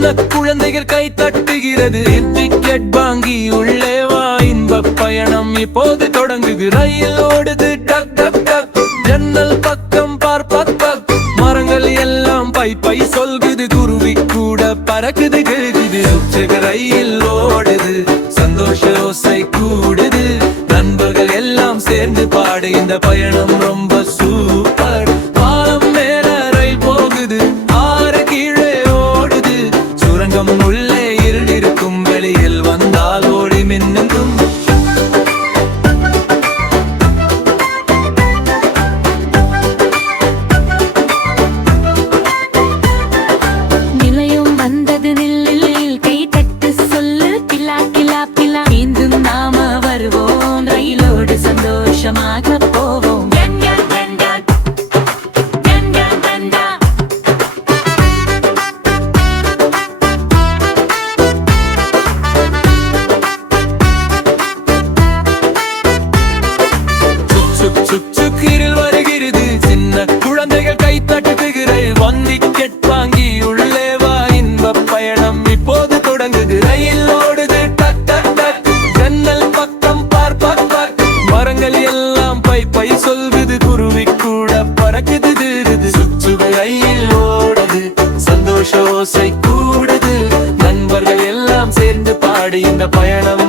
சின்ன குழந்தைகள் கை தட்டுகிறது. டிக்கெட் வாங்கி உள்ளே வா, இன்ப பயணம் இப்போது தொடங்குது. ரயில் ஓடுது டக் டக் டக், ஜன்னல் பக்கம் பார் பக் பக். மரங்கள் எல்லாம் பை பை சொல்குது, குருவி கூட பறக்குது கிழக்குது. ரயில் ஓடுது, சந்தோஷ ஓசை கூடுது. நண்பர்கள் எல்லாம் சேர்ந்து பாடு, இந்த பயணம் ரொம்ப சூப்பர். பாலம் மேல ரயில் போகுது, ஆறு கீழே ஓடுது. சுரங்கம் உள்ளே இருள் இருக்கும், வெளியில் வந்தால் ஓடி மின்னும். நிலையம் வந்தது நில்லில், கை தட்டு சொல்லு பிலா பிலா பிலா. மீண்டும் நாம வருவோம், ரயிலோடு சந்தோஷமாக போவோம். வருகிறது, சின்ன குழந்தைகள் கை தட்டுகிறேன். டிக்கெட் வாங்கி உள்ளே வா, இன்ப பயணம் இப்போது தொடங்குது. ரயில் ஓடுது டக் டக் டக், ஜன்னல் பக்கம் பார் பக் பக். மரங்கள் எல்லாம் பை பை சொல்குது, குருவி கூட பறக்குது திருது. ரயில் ஓடுது, சந்தோஷ ஓசை கூடுது. நண்பர்கள் எல்லாம் சேர்ந்து பாடி, இந்த பயணம்